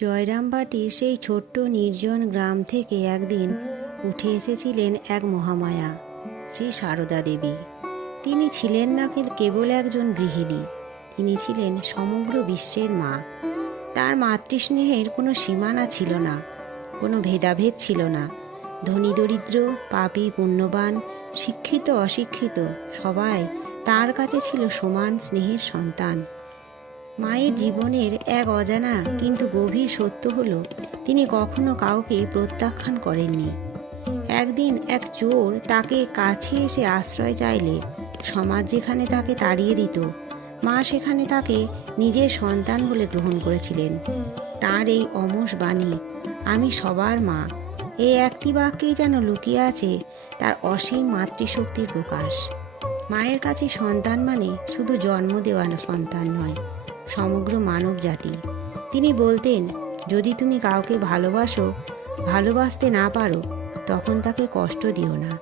জয়রামবাটির সেই ছোট্ট নির্জন গ্রাম থেকে একদিন উঠে এসেছিলেন এক মহামায়া, শ্রী সারদা দেবী। তিনি ছিলেন না কেবল একজন গৃহিণী, তিনি ছিলেন সমগ্র বিশ্বের মা। তার মাতৃস্নেহের কোনো সীমানা ছিল না, কোনো ভেদাভেদ ছিল না। ধনী দরিদ্র, পাপী পুণ্যবান, শিক্ষিত অশিক্ষিত, সবাই তার কাছে ছিল সমান স্নেহের সন্তান। মায়ের জীবনের এক অজানা কিন্তু গভীর সত্য হলো, তিনি কখনো কাউকে প্রত্যাখ্যান করেননি। একদিন এক চোর তাকে কাছে এসে আশ্রয় চাইলে সমাজ যেখানে তাকে তাড়িয়ে দিত, মা সেখানে তাকে নিজের সন্তান বলে গ্রহণ করেছিলেন। তার এই অমোঘ বাণী, আমি সবার মা, এই একটি বাক্যেই যেন লুকিয়ে আছে তার অসীম মাতৃশক্তির প্রকাশ। মায়ের কাছে সন্তান মানে শুধু জন্ম দেওয়া সন্তান নয়, সমগ্র মানব জাতি। তিনি বলতেন, যদি তুমি কাউকে ভালোবাসতে না পারো, তখন তাকে কষ্ট দিও না।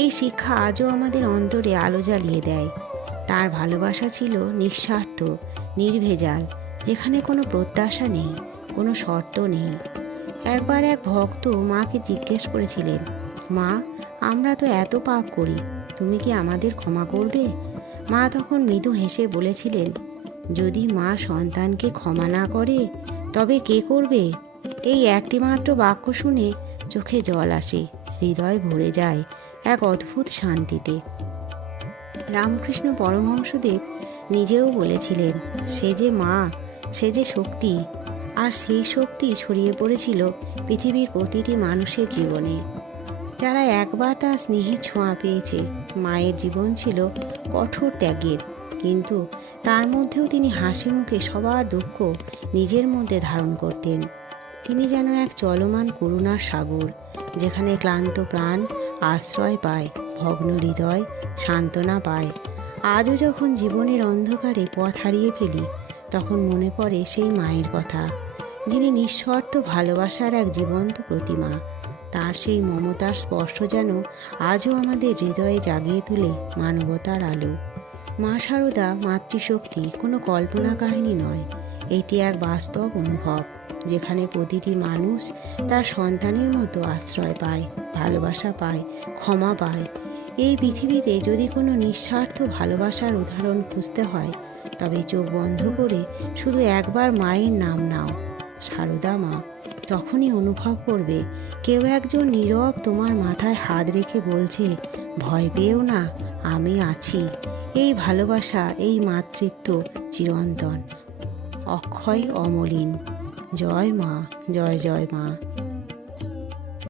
এই শিক্ষা আজও আমাদের অন্তরে আলো জ্বালিয়ে দেয়। তার ভালোবাসা ছিল নিঃস্বার্থ, নির্ভেজাল, যেখানে কোনো প্রত্যাশা নেই, কোনো শর্ত নেই। একবার এক ভক্ত মাকে জিজ্ঞেস করেছিলেন, মা, আমরা তো এত পাপ করি, তুমি কি আমাদের ক্ষমা করবে? মা তখন মৃদু হেসে বলেছিলেন, যদি মা সন্তানকে ক্ষমা না করে, তবে কে করবে? এই একটিমাত্র বাক্য শুনে চোখে জল আসে, হৃদয় ভরে যায় এক অদ্ভুত শান্তিতে। রামকৃষ্ণ পরমহংসদেব নিজেও বলেছিলেন, সে যে মা, সে যে শক্তি, আর সেই শক্তি ছড়িয়ে পড়েছিল পৃথিবীর প্রতিটি মানুষের জীবনে। যারা একবার তার স্নেহের ছোঁয়া পেয়েছে, মায়ের জীবন ছিল কঠোর ত্যাগের, কিন্তু তার মধ্যেও তিনি হাসি মুখে সবার দুঃখ নিজের মধ্যে ধারণ করতেন। তিনি যেন এক চলমান করুণার সাগর, যেখানে ক্লান্ত প্রাণ আশ্রয় পায়, ভগ্ন হৃদয় সান্ত্বনা পায়। আজও যখন জীবনের অন্ধকারে পথ হারিয়ে ফেলি, তখন মনে পড়ে সেই মায়ের কথা, যিনি নিঃস্বার্থ ভালোবাসার এক জীবন্ত প্রতিমা। তার সেই মমতার স্পর্শ যেন আজও আমাদের হৃদয়ে জাগিয়ে তোলে মানবতার আলো। মা সারদা মাতৃশক্তি কোনো কল্পনা কাহিনী নয়, এটি এক বাস্তব অনুভব, যেখানে প্রতিটি মানুষ তার সন্তানের মতো আশ্রয় পায়, ভালোবাসা পায়, ক্ষমা পায়। এই পৃথিবীতে যদি কোনো নিঃস্বার্থ ভালোবাসার উদাহরণ খুঁজতে হয়, তবে চোখ বন্ধ করে শুধু একবার মায়ের নাম নাও, সারদা মা। তখনই অনুভব করবে কেউ একজন নীরব তোমার মাথায় হাত রেখে বলছে, ভয় পেও না, আমি আছি। এই ভালোবাসা, এই মাতৃত্ব চিরন্তন, অক্ষয়, অমলিন। জয় মা, জয় জয় মা।